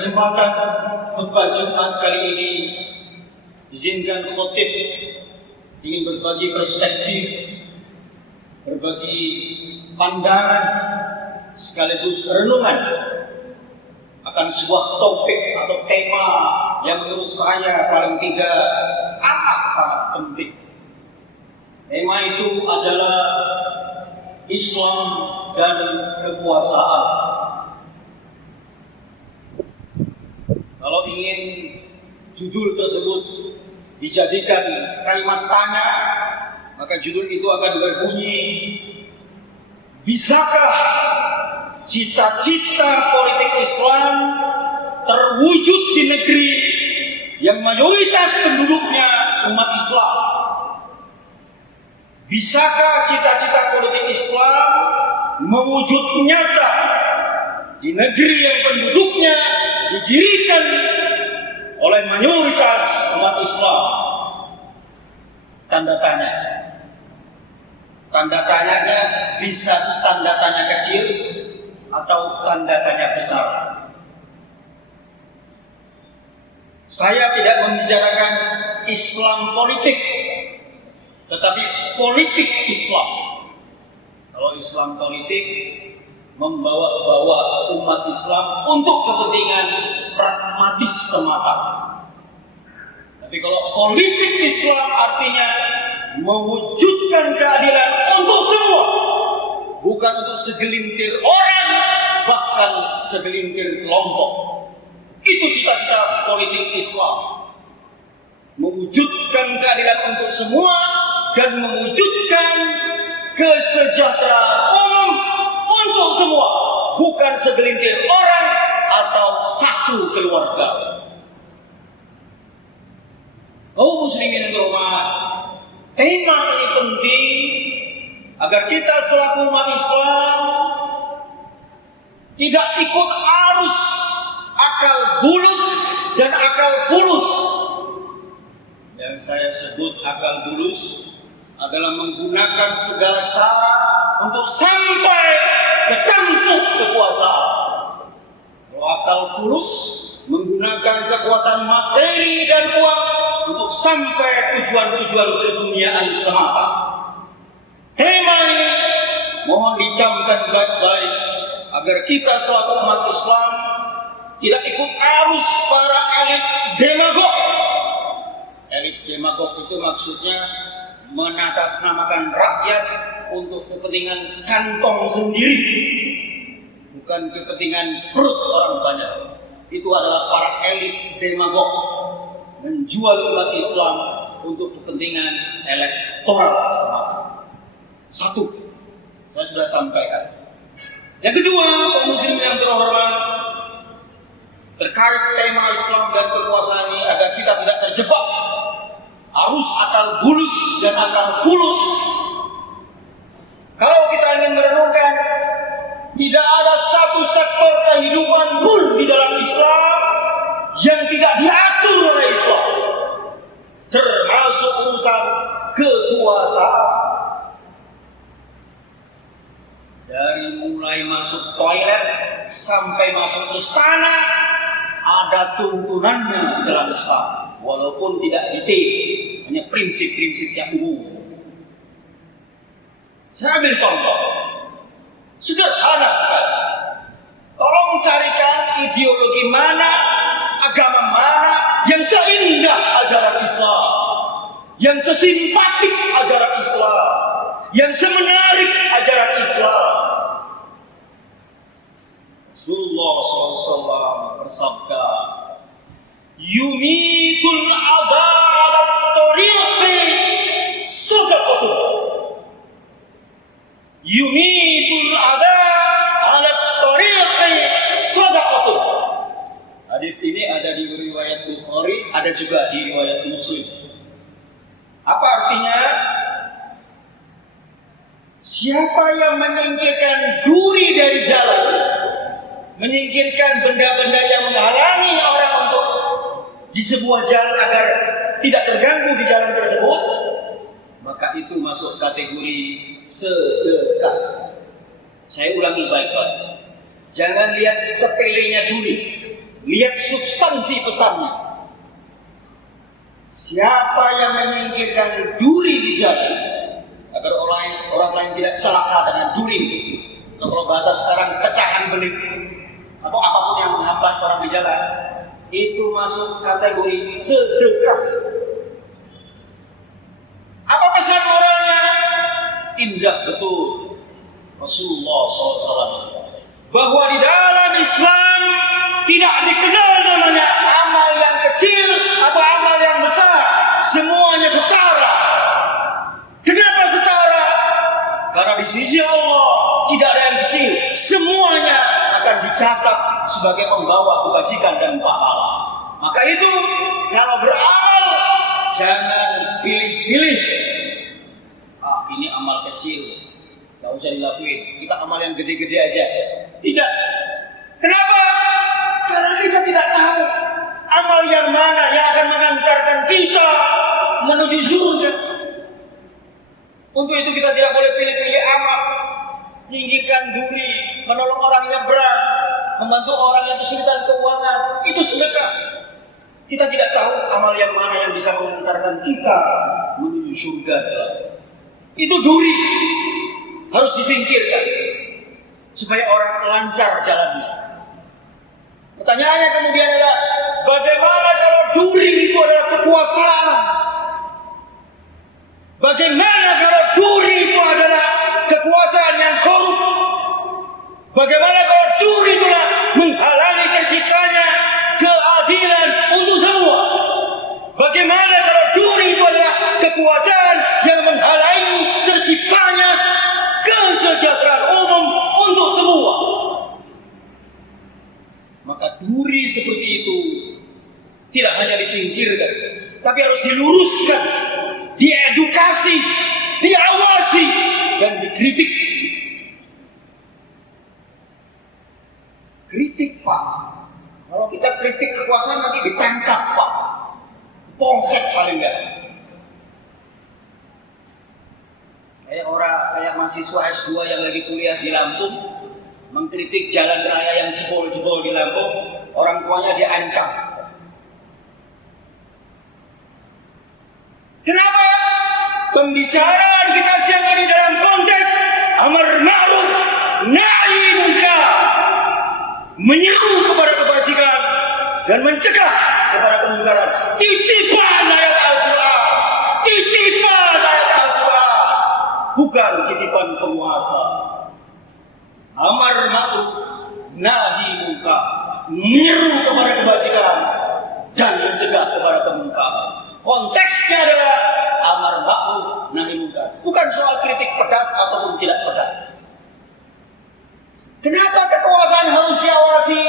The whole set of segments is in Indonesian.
kesempatan khutbah Jumat kali ini, izinkan khotib ingin berbagi perspektif, berbagi pandangan, sekaligus renungan akan sebuah topik atau tema yang menurut saya paling tidak amat sangat penting. Tema itu adalah Islam dan kekuasaan. Kalau ingin judul tersebut dijadikan kalimat tanya, maka judul itu akan berbunyi, bisakah cita-cita politik Islam terwujud di negeri yang mayoritas penduduknya umat Islam? Bisakah cita-cita politik Islam mewujud nyata di negeri yang penduduknya didirikan oleh mayoritas umat Islam? Tanda tanya. Tanda tanyanya bisa tanda tanya kecil atau tanda tanya besar. Saya tidak membicarakan Islam politik, tetapi politik Islam. Kalau Islam politik membawa-bawa umat Islam untuk kepentingan pragmatis semata. Tapi kalau politik Islam artinya mewujudkan keadilan untuk semua, bukan untuk segelintir orang, bahkan segelintir kelompok. Itu cita-cita politik Islam. Mewujudkan keadilan untuk semua dan mewujudkan kesejahteraan umum untuk semua, bukan segelintir orang atau satu keluarga. Kaum muslimin yang terhormat, tema ini penting agar kita selaku umat Islam tidak ikut arus akal bulus dan akal fulus. Yang saya sebut akal bulus adalah menggunakan segala cara untuk sampai ke tampuk kekuasaan. Kalau akal fulus menggunakan kekuatan materi dan uang untuk sampai tujuan-tujuan keduniaan semata. Tema ini mohon dicamkan baik-baik agar kita selaku umat Islam tidak ikut arus para elit demagog. Elit demagog itu maksudnya mengatasnamakan rakyat untuk kepentingan kantong sendiri, bukan kepentingan perut orang banyak. Itu adalah para elit demagog menjual umat Islam untuk kepentingan elektoral semata. Satu, saya sudah sampaikan. Yang kedua, kaum muslimin yang terhormat, terkait tema Islam dan kekuasaan ini agar kita tidak terjebak arus akal bulus dan akal fulus. Kalau kita ingin merenungkan, tidak ada satu sektor kehidupan pun di dalam Islam yang tidak diatur oleh Islam, termasuk urusan kekuasaan. Dari mulai masuk toilet sampai masuk istana ada tuntunannya di dalam Islam, walaupun tidak detail, hanya prinsip-prinsipnya umum. Saya ambil contoh sederhana sekali. Tolong carikan ideologi mana, agama mana yang seindah ajaran Islam, yang sesimpatik ajaran Islam, yang semenarik ajaran Islam. Rasulullah SAW bersabda, yumitul adha ala tariqi sadaqatun. Yumitul adha ala tariqi sadaqatun. Hadis ini ada di riwayat Bukhari, ada juga di riwayat Muslim. Apa artinya? Siapa yang menyingkirkan duri dari jalan, menyingkirkan benda-benda yang menghalangi orang untuk di sebuah jalan agar tidak terganggu di jalan tersebut, maka itu masuk kategori sedekah. Saya ulangi baik-baik. Jangan lihat sepelenya duri. lihat substansi pesannya. Siapa yang menyingkirkan duri di jalan agar orang lain tidak celaka dengan duri, atau kalau bahasa sekarang pecahan beling atau apapun yang menghambat orang di jalan, itu masuk kategori sedekah. Apa pesan moralnya? Indah betul. Rasulullah SAW bahwa di dalam Islam tidak dikenal namanya amal yang kecil atau amal yang besar, semuanya setara. Kenapa setara? Karena di sisi Allah tidak ada yang kecil, semuanya akan dicatat sebagai pembawa kebajikan dan pahala. Maka itu kalau beramal jangan pilih-pilih. Ini amal kecil, gak usah dilakuin. Kita amal yang gede-gede aja. Tidak. Kenapa? Karena kita tidak tahu amal yang mana yang akan mengantarkan kita menuju surga. Untuk itu kita tidak boleh pilih-pilih amal. Menyingkirkan duri, menolong orang nyebrang, membantu orang yang kesulitan keuangan, itu sedekah. Kita tidak tahu amal yang mana yang bisa mengantarkan kita menuju surga. Itu duri, harus disingkirkan supaya orang lancar jalannya. Pertanyaannya kemudian adalah, bagaimana kalau duri itu adalah kekuasaan? Bagaimana kalau duri itu adalah kekuasaan yang korup? Bagaimana kalau duri itulah menghalangi terciptanya keadilan untuk semua? Bagaimana kalau duri itu adalah kekuasaan yang menghalangi terciptanya kesejahteraan umum untuk semua? Maka duri seperti itu tidak hanya disingkirkan, tapi harus diluruskan, diedukasi, diawasi, dan dikritik. Kritik, Pak. Kalau kita kritik kekuasaan nanti ditangkap, Pak. Polsek paling enggak. Kayak mahasiswa S2 yang lagi kuliah di Lampung mengkritik jalan raya yang jebol-jebol di Lampung, orang tuanya diancam. Kenapa? Pembicaraan kita siang ini dalam konteks amar ma'ruf nahi munkar, menyeru kepada kebajikan dan mencegah kepada kemungkaran. Titipan ayat Al-Quran, titipan ayat Al-Quran, bukan titipan penguasa. Amar ma'ruf nahi munkar, menyeru kepada kebajikan dan mencegah kepada kemungkaran. Konteksnya adalah amar ma'ruf nahi munkar, bukan soal kritik pedas ataupun tidak pedas. Kenapa kekuasaan harus diawasi?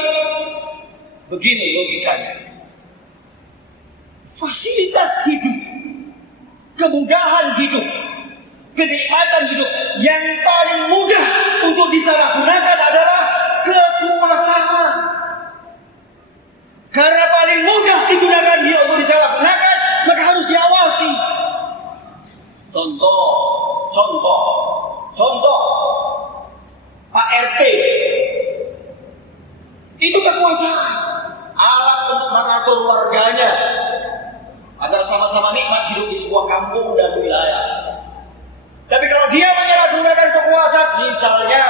Begini logikanya. Fasilitas hidup, kemudahan hidup, kenikmatan hidup yang paling mudah untuk disalahgunakan adalah kekuasaan. Karena paling mudah digunakan dia untuk disalahgunakan, maka harus diawasi. Contoh. Pak RT itu kekuasaan, alat untuk mengatur warganya agar sama-sama nikmat hidup di sebuah kampung dan wilayah. Tapi kalau dia menyalahgunakan kekuasaan, misalnya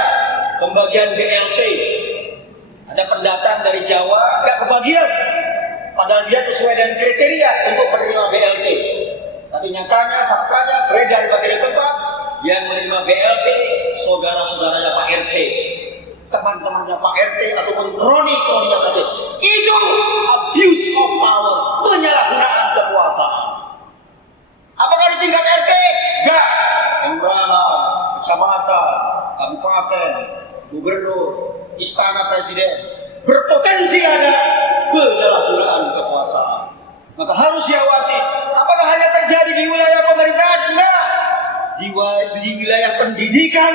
pembagian BLT, ada pendatang dari Jawa gak kebagian, padahal dia sesuai dengan kriteria untuk menerima BLT. Tapi nyatanya, faktanya beredar di berbagai tempat yang menerima BLT saudara-saudaranya Pak RT, teman-temannya Pak RT ataupun kroni-kroninya tadi. Itu abuse of power, penyalahgunaan kekuasaan. Apakah di tingkat RT? Enggak. Kelurahan, kecamatan, kabupaten, gubernur, istana presiden, berpotensi ada penyalahgunaan kekuasaan. Maka harus diawasi. Apakah hanya terjadi di wilayah pemerintahan? Enggak. Di wilayah pendidikan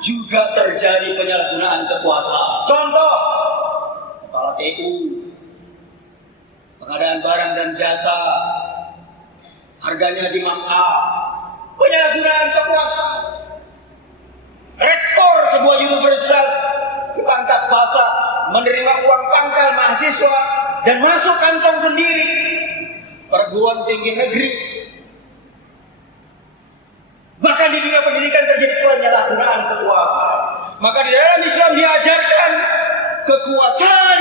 juga terjadi penyalahgunaan kekuasaan. Contoh, kepala TU, pengadaan barang dan jasa, harganya di mark up, penyalahgunaan kekuasaan. Rektor sebuah universitas ketangkap basah menerima uang pangkal mahasiswa dan masuk kantong sendiri. Perguruan tinggi negeri. Bahkan di dunia pendidikan terjadi penyalahgunaan kekuasaan. Maka di dalam Islam diajarkan kekuasaan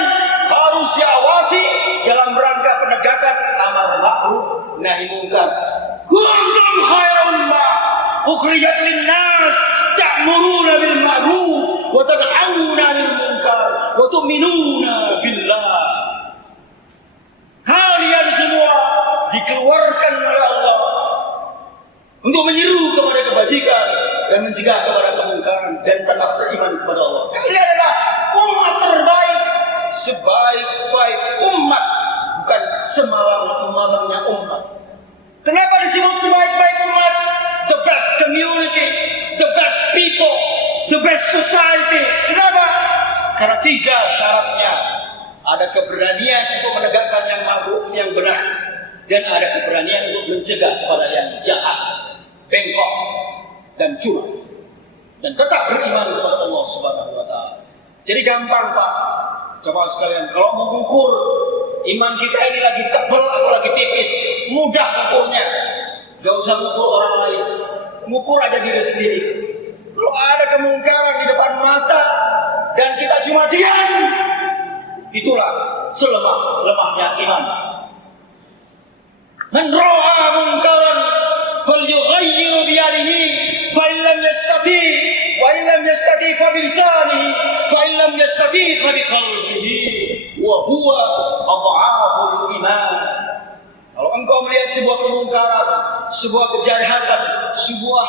harus diawasi dalam rangka penegakan amar ma'ruf nahi munkar. Kuntum khairan ummah ukhrijat lin-nas ta'muruna bil ma'ruf wa tanhauna 'anil munkar wa tu'minuna billah. Kalian semua dikeluarkan oleh Allah untuk menyeru kepada kebajikan dan mencegah kepada kemungkaran dan tetap beriman kepada Allah. Kalian adalah umat terbaik, sebaik-baik umat, bukan semalang-malangnya umat. Kenapa disebut sebaik-baik umat? The best community, the best people, the best society. Kenapa? Karena 3 syaratnya. Ada keberanian untuk menegakkan yang ma'ruf, yang benar, dan ada keberanian untuk mencegah kepada yang jahat, bengkok, dan curas, dan tetap beriman kepada Allah Subhanahu wa Ta'ala. Jadi gampang, Pak. Coba sekalian, kalau mau mengukur iman kita ini lagi tebal atau lagi tipis, mudah mengukurnya. Gak usah mengukur orang lain, mengukur aja diri sendiri. Kalau ada kemungkaran di depan mata dan kita cuma diam, itulah selemah-lemahnya iman. Man ra'a munkaran falyughayyir bi yadihi fa in lam yastati wa in lam yastati fa bi lisanihi fa in lam yastati fa bi qalbihi wa huwa adhaful iman. Kalau engkau melihat sebuah kemungkaran, sebuah kejahatan, sebuah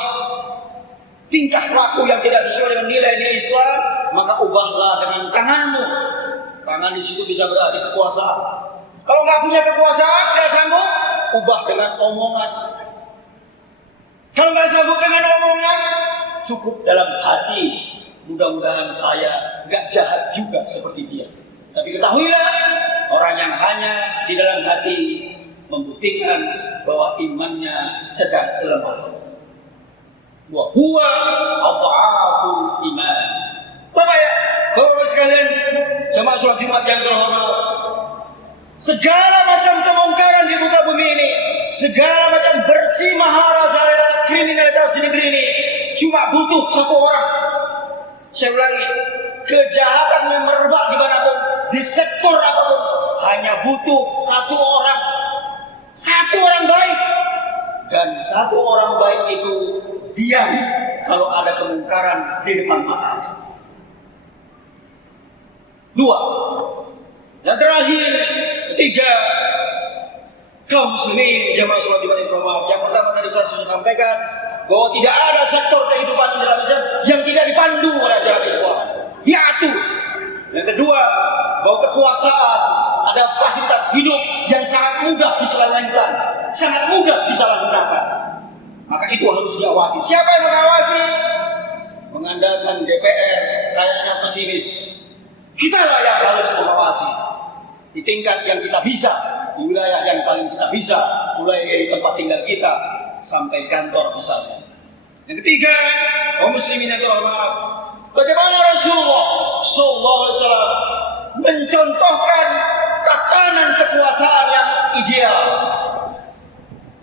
tingkah laku yang tidak sesuai dengan nilai-nilai Islam, maka ubahlah dengan tanganmu. Tangan di situ bisa berarti kekuasaan. Kalau nggak punya kekuasaan, nggak sanggup, ubah dengan omongan. Kalau nggak sanggup dengan omongan, cukup dalam hati. Mudah-mudahan saya nggak jahat juga seperti dia. Tapi ketahuilah, orang yang hanya di dalam hati membuktikan bahwa imannya sedang lemah. Wa huwa adhaful iman. Bapak ya, Bapak sekalian, jemaah sholat Jumat yang terhormat, segala macam kemungkaran di muka bumi ini, segala macam bersih mahara kriminalitas di negeri ini, cuma butuh 1 orang. Saya ulangi, kejahatan yang merebak dimanapun, di sektor apapun, hanya butuh 1 orang. 1 orang baik. Dan 1 orang baik itu diam kalau ada kemungkaran di depan matanya. 2. Yang terakhir, 3, kaum muslimin jamaah sholat Jumat yang terhormat. Yang pertama tadi saya sudah sampaikan bahwa tidak ada sektor kehidupan di dalam Islam yang tidak dipandu oleh ajaran Islam, diatur. Yang kedua, bahwa kekuasaan ada fasilitas hidup yang sangat mudah diselewengkan, sangat mudah disalahgunakan. Maka itu harus diawasi. Siapa yang mengawasi? Mengandalkan DPR kayaknya pesimis. Kitalah yang harus mengawasi di tingkat yang kita bisa, di wilayah yang paling kita bisa, mulai dari tempat tinggal kita sampai kantor misalnya. Yang ketiga, kaum muslimin yang terhormat, bagaimana Rasulullah SAW mencontohkan tatanan kekuasaan yang ideal.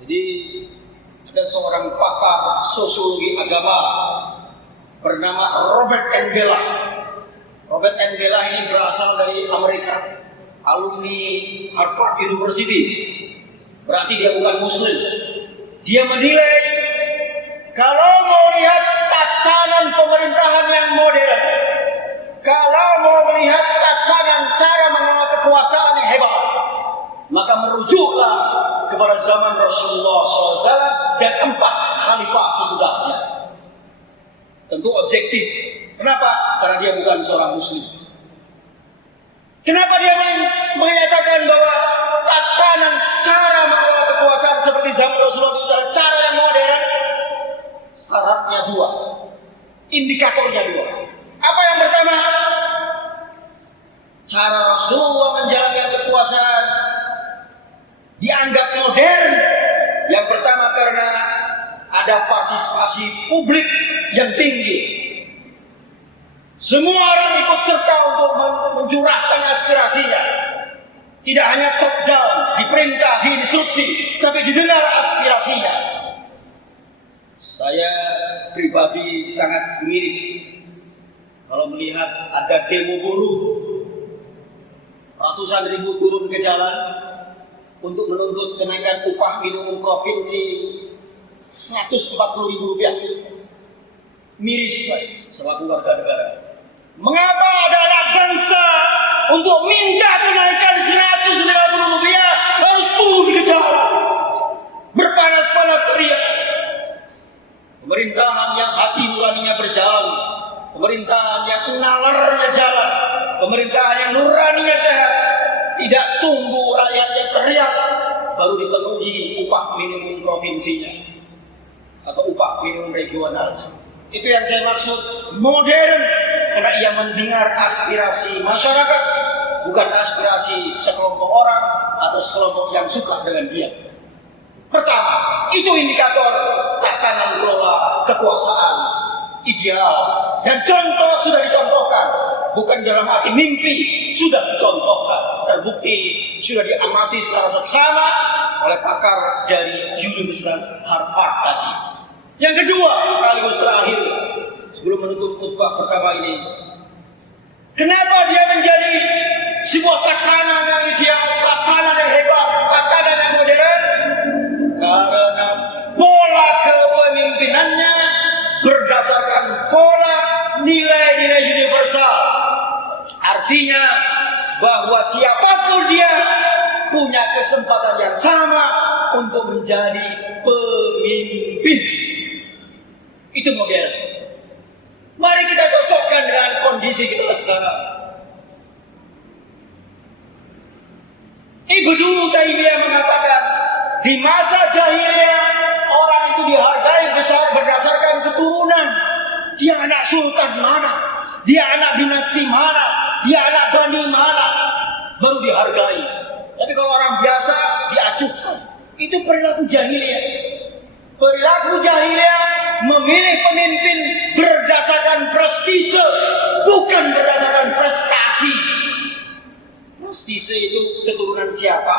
Jadi ada seorang pakar sosiologi agama bernama Robert N. Bella. Robert N. Bella ini berasal dari Amerika, alumni Harvard University. Berarti dia bukan muslim. Dia menilai kalau mau lihat tatanan pemerintahan yang modern, kalau mau melihat tatanan cara mengelola kekuasaan yang hebat, maka merujuklah kepada zaman Rasulullah SAW dan 4 khalifah sesudahnya. Tentu objektif. Kenapa? Karena dia bukan seorang muslim. Kenapa dia menyatakan bahwa tatanan cara mengelola kekuasaan seperti zaman Rasulullah itu adalah cara yang modern? Syaratnya 2, indikatornya 2. Apa yang pertama? Cara Rasulullah menjalankan kekuasaan dianggap modern. Yang pertama karena ada partisipasi publik yang tinggi. Semua orang ikut serta untuk mencurahkan aspirasinya. Tidak hanya top down, diperintah, diinstruksi, tapi didengar aspirasinya. Saya pribadi sangat miris kalau melihat ada demo buruh, ratusan ribu turun ke jalan untuk menuntut kenaikan upah minimum provinsi Rp140.000. Miris saya selaku warga negara. Mengapa ada anak bangsa untuk minta kenaikan Rp150 harus turun ke jalan, berpanas-panas ria? Pemerintahan yang hati nuraninya berjalan, pemerintahan yang nalarnya jalan, pemerintahan yang nuraninya sehat, tidak tunggu rakyatnya teriak baru dipenuhi upah minimum provinsinya atau upah minimum regionalnya. Itu yang saya maksud modern, karena ia mendengar aspirasi masyarakat, bukan aspirasi sekelompok orang atau sekelompok yang suka dengan dia. Pertama, itu indikator tatanan kelola kekuasaan ideal, dan contoh sudah dicontohkan, bukan dalam arti mimpi, sudah dicontohkan, terbukti, sudah diamati secara seksama oleh pakar dari Universitas Harvard tadi. Yang kedua, sekaligus terakhir, sebelum menutup khutbah pertama ini, kenapa dia menjadi sebuah tatanan yang ideal, tatanan yang hebat, tatanan yang modern? Karena pola kepemimpinannya berdasarkan pola nilai-nilai universal. Artinya bahwa siapapun dia punya kesempatan yang sama untuk menjadi pemimpin. Itu modern. Mari kita cocokkan dengan kondisi kita sekarang. Ibnu Taimiyah mengatakan, di masa jahiliyah orang itu dihargai besar berdasarkan keturunan. Dia anak sultan mana, dia anak dinasti mana, dia anak bani mana, baru dihargai. Tapi kalau orang biasa diacuhkan. Itu perilaku jahiliyah. Perilaku jahiliyah memilih pemimpin berdasarkan prestise, bukan berdasarkan prestasi. Prestise itu keturunan siapa?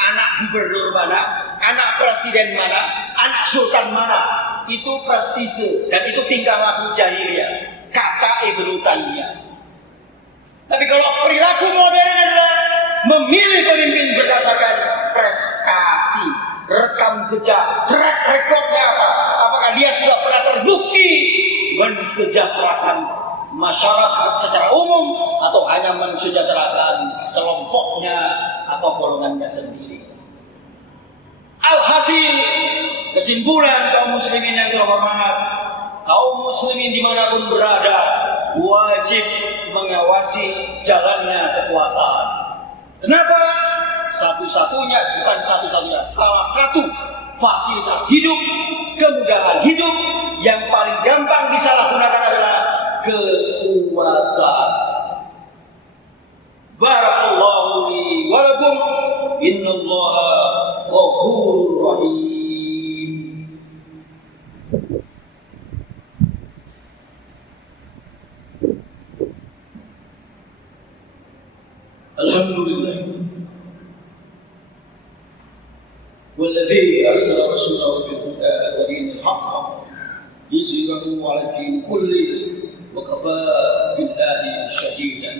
Anak gubernur mana? Anak presiden mana? Anak sultan mana? Itu prestise, dan itu tingkah laku jahiliyah, kata Ibnu Taimiyah. Tapi kalau perilaku modern adalah memilih pemimpin berdasarkan prestasi, rekam jejak, track recordnya apa? Apakah dia sudah pernah terbukti mensejahterakan masyarakat secara umum atau hanya mensejahterakan kelompoknya atau golongannya sendiri? Alhasil, kesimpulan kaum muslimin yang terhormat, kaum muslimin dimanapun berada wajib mengawasi jalannya kekuasaan. Kenapa? Satu-satunya, bukan satu-satunya, salah satu fasilitas hidup, kemudahan hidup yang paling gampang disalahgunakan adalah kekuasaan. Barakallahu li wa lakum, innallaha ghafurur rahim. Alhamdulillah. والذي أرسل رسوله بالهدى ودين الحق ليظهره على الدين كله وكفى بالله شهيدا.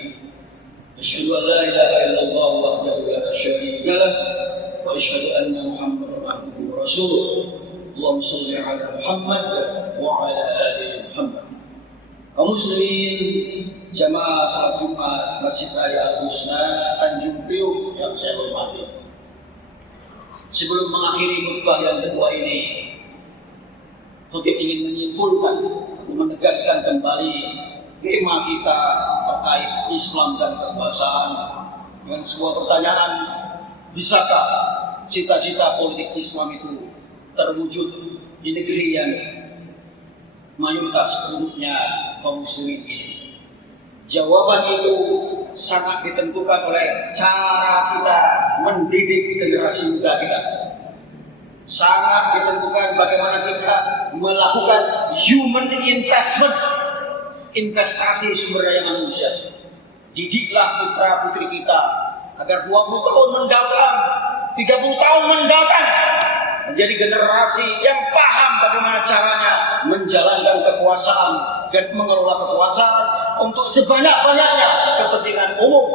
أشهد أن لا إله إلا الله وحده لا شريك له وأشهد أن محمدا عبده ورسوله. اللهم صل على محمد وعلى آل محمد. Kaum muslimin jamaah salat Jumat Masjid Raya Al-Husna Tanjung Priok yang saya hormati. Sebelum mengakhiri khutbah yang kedua ini, khutib ingin menyimpulkan atau menegaskan kembali tema kita terkait Islam dan kekuasaan dengan sebuah pertanyaan: bisakah cita-cita politik Islam itu terwujud di negeri yang mayoritas penduduknya kaum muslimin ini? Jawaban itu sangat ditentukan oleh cara kita mendidik generasi muda kita. Sangat ditentukan bagaimana kita melakukan human investment, investasi sumber daya manusia. Didiklah putra putri kita agar 20 tahun mendatang, 30 tahun mendatang menjadi generasi yang paham bagaimana caranya menjalankan kekuasaan dan mengelola kekuasaan untuk sebanyak-banyaknya kepentingan umum,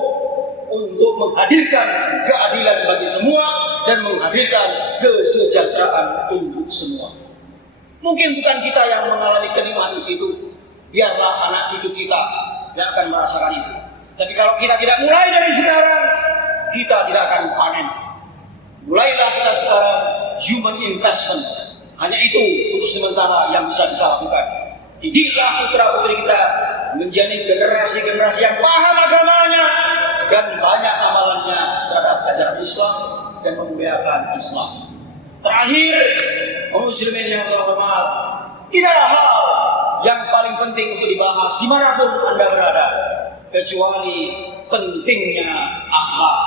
untuk menghadirkan keadilan bagi semua dan menghadirkan kesejahteraan untuk semua. Mungkin bukan kita yang mengalami kenikmatan itu, biarlah anak cucu kita yang akan merasakan itu. Tapi kalau kita tidak mulai dari sekarang, kita tidak akan panen. Mulailah kita sekarang human investment. Hanya itu untuk sementara yang bisa kita lakukan. Didiklah putra putri kita menjadi generasi-generasi yang paham agamanya dan banyak amalannya terhadap ajaran Islam dan memuliakan Islam. Terakhir, kaum muslimin yang terhormat, tidak ada hal yang paling penting untuk dibahas dimanapun Anda berada kecuali pentingnya akhlak.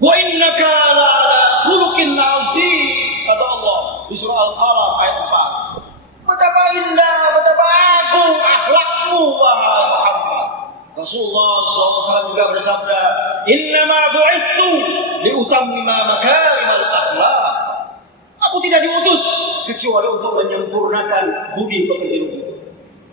Wa innaka la'ala khuluqin 'azim, kata Allah di surah Al-Qalam ayat 4. Betapa indah, betapa agung akhlakmu wahai Muhammad. Rasulullah SAW juga bersabda, innama bu'ithu liutammima makarimal akhlak. Aku tidak diutus kecuali untuk menyempurnakan budi pekerti luhur.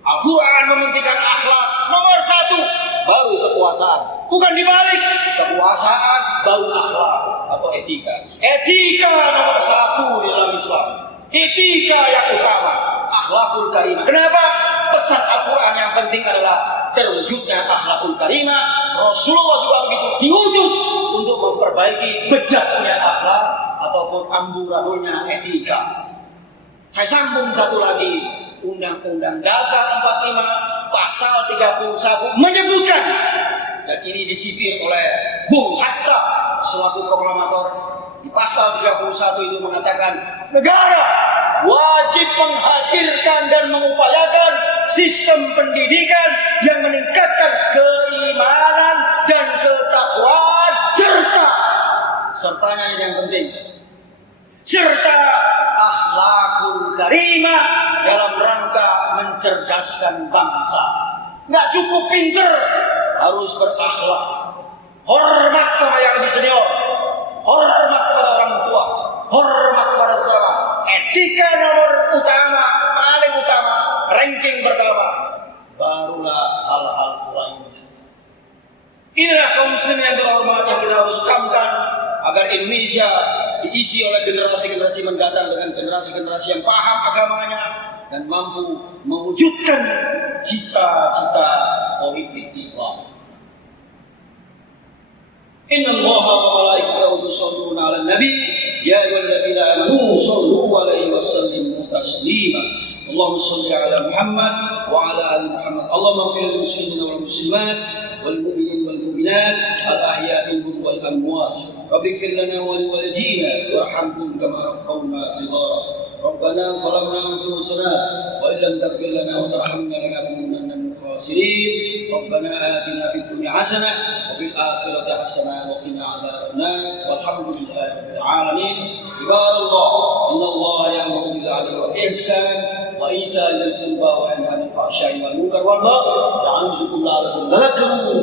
Al-Quran mementingkan akhlak nomor 1, baru kekuasaan. Bukan dibalik, kekuasaan baru akhlak atau etika. Etika nomor 1 di dalam Islam. Etika yang utama, akhlakul karimah. Kenapa? Pesan Al-Quran yang penting adalah terwujudnya akhlakul karimah. Rasulullah juga begitu, diutus untuk memperbaiki bejatnya akhlak ataupun amburadulnya etika. Saya sambung satu lagi. Undang-Undang Dasar 45 pasal 31 menyebutkan, dan ini disipir oleh Bung Hatta selaku proklamator, di pasal 31 itu mengatakan negara wajib menghadirkan dan mengupayakan sistem pendidikan yang meningkatkan keimanan dan ketakwaan sertanya ini yang penting, serta akhlakul karimah dalam rangka mencerdaskan bangsa. Nggak cukup pinter, harus berakhlak. Hormat sama yang lebih senior, hormat kepada orang tua, hormat kepada sesama. Etika nomor utama, paling utama, ranking pertama, barulah hal-hal lainnya. Inilah kaum muslimin yang terhormat yang kita harus camkan agar Indonesia diisi oleh generasi-generasi mendatang dengan generasi-generasi yang paham agamanya dan mampu mewujudkan cita-cita politik Islam. Inna Allaha wa malaikatahu yusholluna 'alan nabi ya ayyuhalladzina amanu shollu 'alaihi wa sallimu taslima. Allahumma sholli 'ala Muhammad wa 'ala ali Muhammad. Allahumma ighfir lil muslimina wal muslimat wal mu'minin wal mu'minat al ahya'i minhum wal amwat. Rabbi ighfir lana wa liwalidina warhamhum kama rabbawna shighara. Rabbana zalamna anfusana wa illam taghfir lana wa tarhamna lanakunanna minal khasirin. Rabbana atina fid dunya hasanah wa fil akhirati hasanah wa qina adzabannar. Walhamdulillahi rabbil alamin. Ibadallah, innallaha ya'muru bil 'adli wal ihsan wa ita'i dzil qurba wa yanha 'anil fahsya'i wal munkar wal baghi. Ya'idzukum la'allakum tadhakkarun.